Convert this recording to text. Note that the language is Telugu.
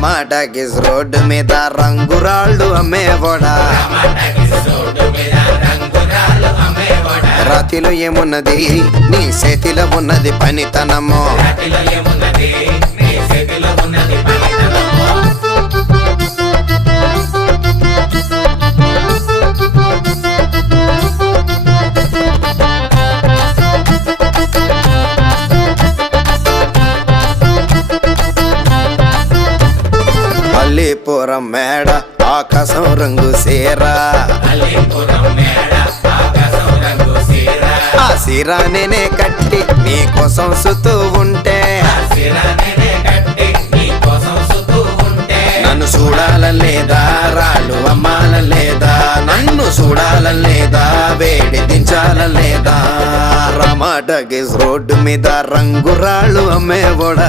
టమాటాకిస్ రోడ్డు మీద రంగురాళ్ళు అమ్మేవాడా రాతిలో ఏమున్నది నీ చేతిలో ఉన్నది పనితనము అల్లీపురం మేడ ఆకాశం రంగు సీరా ఆ సీరా నేనే కట్టి నీకోసం సుతూ ఉంటే నన్ను చూడాలలేదా రాళ్ళు అమ్మాలలేదా నన్ను చూడాలలేదా వేడి దించాలలేదా టమాటాకిస్ రోడ్డు మీద రంగురాళ్ళు అమ్మేవాడా